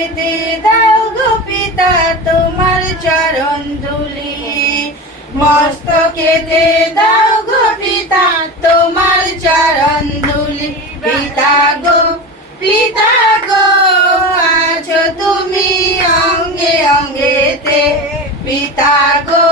মস্তকেতে দাও গো পিতা তোমার চরণ ধুলি, মস্তকেতে দাও গো পিতা তোমার চরণ ধুলি। পিতা গো আছো তুমি অঙ্গে অঙ্গেতে, পিতা গো